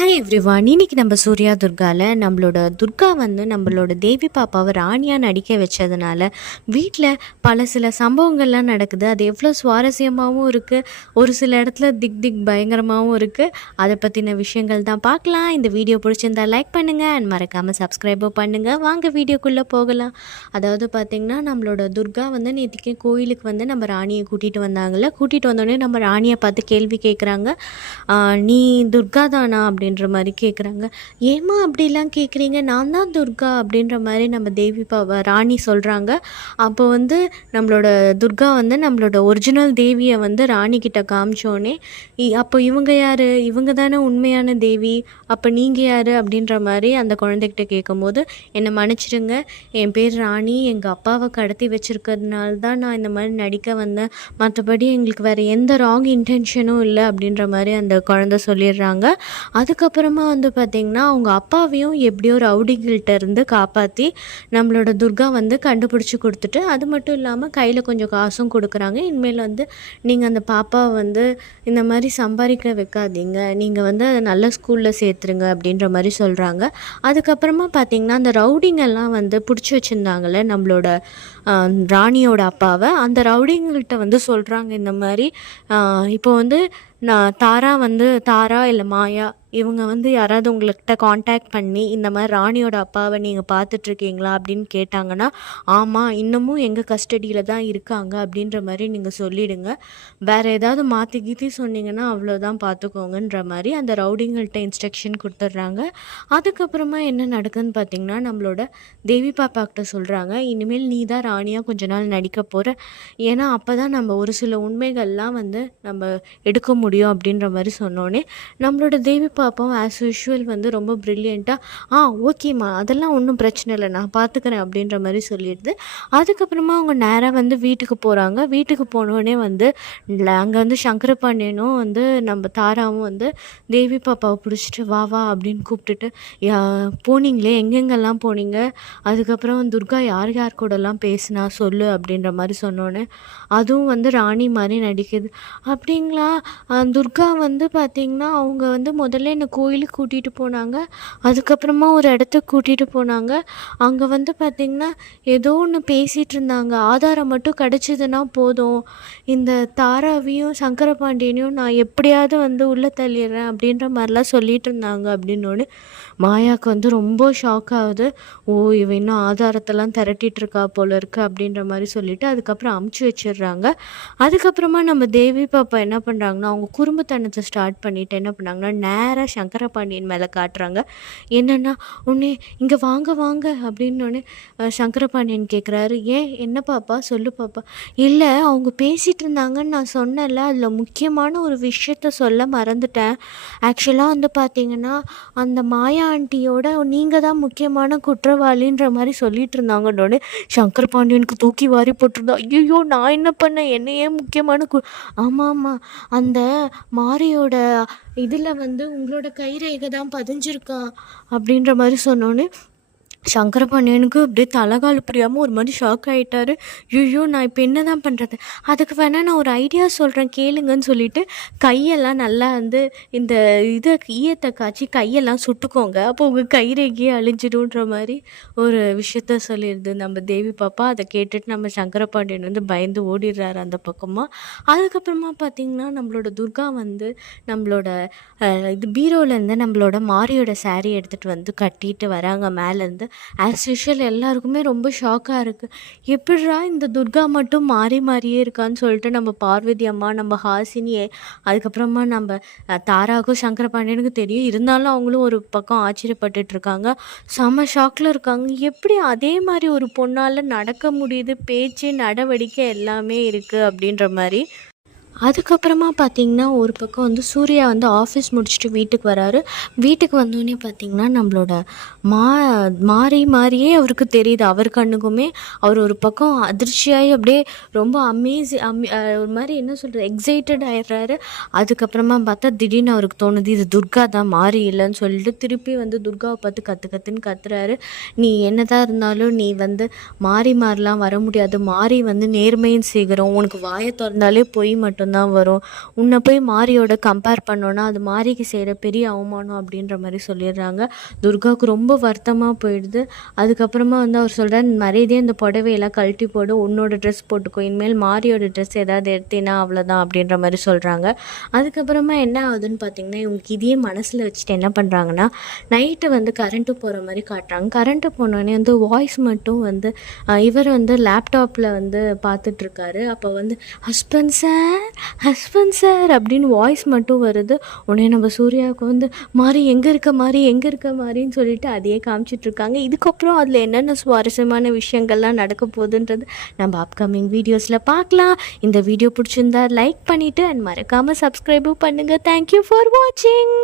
Hi everyone. இன்னைக்கு நம்ம சூர்யா துர்காவில் நம்மளோட துர்கா வந்து நம்மளோட தேவி பாப்பாவை ராணியாக நடிக்க வச்சதுனால வீட்டில் பல சில சம்பவங்கள்லாம் நடக்குது. அது எவ்வளோ சுவாரஸ்யமாகவும் இருக்குது, ஒரு சில இடத்துல திக் திக் பயங்கரமாகவும் இருக்குது. அதை பற்றின விஷயங்கள் தான் பார்க்கலாம். இந்த வீடியோ பிடிச்சிருந்தா லைக் பண்ணுங்கள் அண்ட் மறக்காமல் சப்ஸ்கிரைபும் பண்ணுங்கள். வாங்க வீடியோக்குள்ளே போகலாம். அதாவது பார்த்திங்கன்னா நம்மளோட துர்கா வந்து நேற்றுக்கு கோயிலுக்கு வந்து நம்ம ராணியை கூட்டிகிட்டு வந்தாங்கள்ல. கூட்டிகிட்டு வந்தோடனே நம்ம ராணியை பார்த்து கேள்வி கேட்குறாங்க. நீ துர்கா தானா அப்படின்ற மாதிரி கேட்குறாங்க. ஏம்மா அப்படிலாம் கேட்குறீங்க, நான் தான் துர்கா அப்படின்ற மாதிரி நம்ம தேவி ராணி சொல்கிறாங்க. அப்போ வந்து நம்மளோட துர்கா வந்து நம்மளோட ஒரிஜினல் தேவியை வந்து ராணிக்கிட்ட காமிச்சோன்னே, அப்போ இவங்க யார், இவங்க தானே உண்மையான தேவி, அப்போ நீங்கள் யார் அப்படின்ற மாதிரி அந்த குழந்தைகிட்ட கேட்கும்போது, என்னை மன்னிச்சிடுங்க, என் பேர் ராணி, எங்கள் அப்பாவை கடத்தி வச்சுருக்கிறதுனால தான் நான் இந்த மாதிரி நடிக்க வந்தேன், மற்றபடி எங்களுக்கு வேறு எந்த ராங் இன்டென்ஷனும் இல்லை அப்படின்ற மாதிரி அந்த குழந்தை சொல்லிடுறாங்க. அதுக்கப்புறமா வந்து பார்த்திங்கன்னா அவங்க அப்பாவையும் எப்படியோ ரவுடிகள்கிட்ட இருந்து காப்பாற்றி நம்மளோட துர்கா வந்து கண்டுபிடிச்சி கொடுத்துட்டு, அது மட்டும் இல்லாமல் கையில் கொஞ்சம் காசும் கொடுக்குறாங்க. இனிமேல் வந்து நீங்கள் அந்த பாப்பாவை வந்து இந்த மாதிரி சம்பாதிக்க வைக்காதீங்க, நீங்கள் வந்து அதை நல்ல ஸ்கூலில் சேர்த்துருங்க அப்படின்ற மாதிரி சொல்கிறாங்க. அதுக்கப்புறமா பார்த்திங்கன்னா அந்த ரவுடிங்கெல்லாம் வந்து பிடிச்சி வச்சுருந்தாங்கள்ல நம்மளோட ராணியோட அப்பாவை, அந்த ரவுடிங்கள்கிட்ட வந்து சொல்கிறாங்க இந்த மாதிரி, இப்போ வந்து நான் தாரா இல்லை மாயா இவங்க வந்து யாராவது உங்கள்கிட்ட காண்டாக்ட் பண்ணி இந்த மாதிரி ராணியோட அப்பாவை நீங்கள் பார்த்துட்ருக்கீங்களா அப்படின்னு கேட்டாங்கன்னா, ஆமாம் இன்னமும் எங்கள் கஸ்டடியில் தான் இருக்காங்க அப்படின்ற மாதிரி நீங்கள் சொல்லிவிடுங்க, வேறு ஏதாவது மாற்றி கீத்தி சொன்னீங்கன்னா அவ்வளோதான் பார்த்துக்கோங்கன்ற மாதிரி அந்த ரவுடிங்கள்கிட்ட இன்ஸ்ட்ரக்ஷன் கொடுத்துட்றாங்க. அதுக்கப்புறமா என்ன நடக்குதுன்னு பார்த்திங்கன்னா நம்மளோட தேவி பாப்பாக்கிட்ட சொல்கிறாங்க, இனிமேல் நீ தான் ராணியாக கொஞ்ச நாள் நடிக்க போகிற, ஏன்னா அப்போ தான் நம்ம ஒரு சில உண்மைகள்லாம் வந்து நம்ம எடுக்க முடியும் அப்படின்ற மாதிரி சொன்னோன்னே நம்மளோட தேவி பாப்பாவும் ஆஸ் யூஷுவல் வந்து ரொம்ப ப்ரில்லியண்ட்டாக ஓகேம்மா அதெல்லாம் ஒன்றும் பிரச்சனை இல்லை நான் பார்த்துக்கிறேன் அப்படின்ற மாதிரி சொல்லிடுது. அதுக்கப்புறமா அவங்க நேராக வந்து வீட்டுக்கு போகிறாங்க. வீட்டுக்கு போனோடனே வந்து அங்கே வந்து சங்கரபாண்டியனும் வந்து நம்ம தாராவும் வந்து தேவி பாப்பாவை பிடிச்சிட்டு வா வா அப்படின்னு கூப்பிட்டுட்டு, போனீங்களே எங்கெங்கெல்லாம் போனீங்க, அதுக்கப்புறம் துர்கா யார் யார் கூடலாம் பேசினா சொல்லு அப்படின்ற மாதிரி சொன்னோன்னே அதுவும் வந்து ராணி மாதிரி நடிக்குது. அப்படிங்களா, துர்கா வந்து பார்த்திங்கன்னா அவங்க வந்து முதல்ல என்னை கோயிலுக்கு கூட்டிகிட்டு போனாங்க, அதுக்கப்புறமா ஒரு இடத்துக்கு கூட்டிகிட்டு போனாங்க, அங்கே வந்து பார்த்திங்கன்னா ஏதோ ஒன்று பேசிகிட்டு இருந்தாங்க, ஆதாரம் மட்டும் கிடச்சிதுன்னா போதும், இந்த தாராவையும் சங்கரபாண்டியனையும் நான் எப்படியாவது வந்து உள்ளே தள்ளிடுறேன் அப்படின்ற மாதிரிலாம் சொல்லிகிட்டு இருந்தாங்க அப்படின்னோடனே மாயாவுக்கு வந்து ரொம்ப ஷாக் ஆகுது. ஓ இவ இன்னும் ஆதாரத்தெல்லாம் திரட்டிகிட்டு இருக்கா போல இருக்குது அப்படின்ற மாதிரி சொல்லிவிட்டு அதுக்கப்புறம் அமுச்சு வச்சிடுறாங்க. அதுக்கப்புறமா நம்ம தேவி பாப்பா என்ன பண்ணுறாங்கன்னா அவங்க குறும்புத்தனத்தை ஸ்டார்ட் பண்ணிவிட்டு என்ன பண்ணாங்கன்னா நேராக சங்கரபாண்டியன் மேலே காட்டுறாங்க. என்னென்னா உடனே இங்கே வாங்க வாங்க அப்படின்னோடனே சங்கரபாண்டியன் கேட்குறாரு, ஏன் என்ன பாப்பா சொல்லு பாப்பா. இல்லை அவங்க பேசிகிட்டு இருந்தாங்கன்னு நான் சொன்னேன்ல, அதில் முக்கியமான ஒரு விஷயத்த சொல்ல மறந்துட்டேன். ஆக்சுவலாக வந்து பார்த்திங்கன்னா அந்த மாயா ஆண்டியோட நீங்கள் தான் முக்கியமான குற்றவாளின்ற மாதிரி சொல்லிட்டு இருந்தாங்கன்னொடனே சங்கரபாண்டியனுக்கு தூக்கி வாரி போட்டிருந்தா. ஐயோ நான் என்ன பண்ணேன், என்னையே முக்கியமான ஆமாம் ஆமாம் அந்த மாரியோட இதில் வந்து உங்களோட கைரேகை தான் பதிஞ்சிருக்கா அப்படின்ற மாதிரி சொன்னோன்னே சங்கரபாண்டியனுக்கு அப்படியே தலைகால் புரியாமல் ஒரு மாதிரி ஷாக் ஆகிட்டாரு. ஐயோ நான் இப்போ என்ன தான் பண்ணுறது, அதுக்கு வேணால் நான் ஒரு ஐடியா சொல்கிறேன் கேளுங்கன்னு சொல்லிட்டு கையெல்லாம் நல்லா வந்து இந்த ஈயத்தை காய்ச்சி கையெல்லாம் சுட்டுக்கோங்க, அப்போ உங்கள் கைரேகையே அழிஞ்சிடும்ன்ற மாதிரி ஒரு விஷயத்த சொல்லிடுது நம்ம தேவி பாப்பா. அதை கேட்டுட்டு நம்ம சங்கரபாண்டியன் வந்து பயந்து ஓடிடுறாரு அந்த பக்கமாக. அதுக்கப்புறமா பார்த்திங்கன்னா நம்மளோட துர்கா வந்து நம்மளோட பீரோலேருந்து நம்மளோட மாரியோட சாரீ எடுத்துகிட்டு வந்து கட்டிட்டு வராங்க மேலேருந்து. ஆஸ் யூஷுவல் எல்லாருக்குமே ரொம்ப ஷாக்காக இருக்குது, எப்படிரா இந்த துர்கா மட்டும் மாறி மாறியே இருக்கான்னு சொல்லிட்டு நம்ம பார்வதி அம்மா, நம்ம ஹாசினியே, அதுக்கப்புறமா நம்ம தாராவுக்கும் சங்கரபாண்டியனுக்கும் தெரியும், இருந்தாலும் அவங்களும் ஒரு பக்கம் ஆச்சரியப்பட்டுட்ருக்காங்க, செம ஷாக்கில் இருக்காங்க. எப்படி அதே மாதிரி ஒரு பொண்ணால் நடக்க முடியுது, பேச்சு நடவடிக்கை எல்லாமே இருக்குது அப்படின்ற மாதிரி. அதுக்கப்புறமா பார்த்திங்கன்னா ஒரு பக்கம் வந்து சூர்யா வந்து ஆஃபீஸ் முடிச்சுட்டு வீட்டுக்கு வராரு. வீட்டுக்கு வந்தோடனே பார்த்திங்கன்னா நம்மளோட மாறியே அவருக்கு தெரியுது, அவர் கண்ணுக்குமே. அவர் ஒரு பக்கம் அதிர்ச்சியாகி அப்படியே ரொம்ப ஒரு மாதிரி என்ன சொல்கிறது எக்ஸைட்டட் ஆகிடுறாரு. அதுக்கப்புறமா பார்த்தா திடீர்னு அவருக்கு தோணுது இது துர்கா தான் மாறி இல்லைன்னு சொல்லிட்டு திருப்பி வந்து துர்காவை பார்த்து கற்றுன்னு கத்துறாரு. நீ என்னதான் இருந்தாலும் நீ வந்து மாறிலாம் வர முடியாது, மாறி வந்து நேர்மையும் சீக்கிரம், உனக்கு வாயை திறந்தாலே பொய் மட்டும் மட்டும்தான் வரும். உன்னை போய் மாரியோட கம்பேர் பண்ணோன்னா அது மாரிக்கு செய்கிற பெரிய அவமானம் அப்படின்ற மாதிரி சொல்லிடுறாங்க. துர்காவுக்கு ரொம்ப வருத்தமாக போயிடுது. அதுக்கப்புறமா அவர் சொல்கிறார், மரியாதையே இந்த புடவையெல்லாம் கழட்டி போடு, உன்னோட ட்ரெஸ் போட்டுக்கோ, இனிமேல் மாரியோட ட்ரெஸ் ஏதாவது எடுத்தீங்கன்னா அவ்வளோதான் அப்படின்ற மாதிரி சொல்கிறாங்க. அதுக்கப்புறமா என்ன ஆகுதுன்னு பார்த்தீங்கன்னா, இவங்களுக்கு இதையே மனசில் வச்சுட்டு என்ன பண்ணுறாங்கன்னா, நைட்டு கரண்ட்டு போகிற மாதிரி காட்டுறாங்க. கரண்ட்டு போனோடனே வாய்ஸ் மட்டும் இவர் லேப்டாப்பில் பார்த்துட்ருக்காரு. அப்போ ஹஸ்பண்ட் சார் அப்படின்னு வாய்ஸ் மட்டும் வருது. உடனே நம்ம சூர்யாவுக்கு மாறி எங்கே இருக்க மாறின்னு சொல்லிட்டு அதையே காமிச்சிட்ருக்காங்க. இதுக்கப்புறம் அதில் என்னென்ன சுவாரஸ்யமான விஷயங்கள்லாம் நடக்க போகுதுன்றது நம்ம அப்கமிங் வீடியோஸில் பார்க்கலாம். இந்த வீடியோ பிடிச்சிருந்தா லைக் பண்ணிவிட்டு அண்ட் மறக்காமல் சப்ஸ்கிரைபும் பண்ணுங்கள். தேங்க்யூ ஃபார் வாட்சிங்.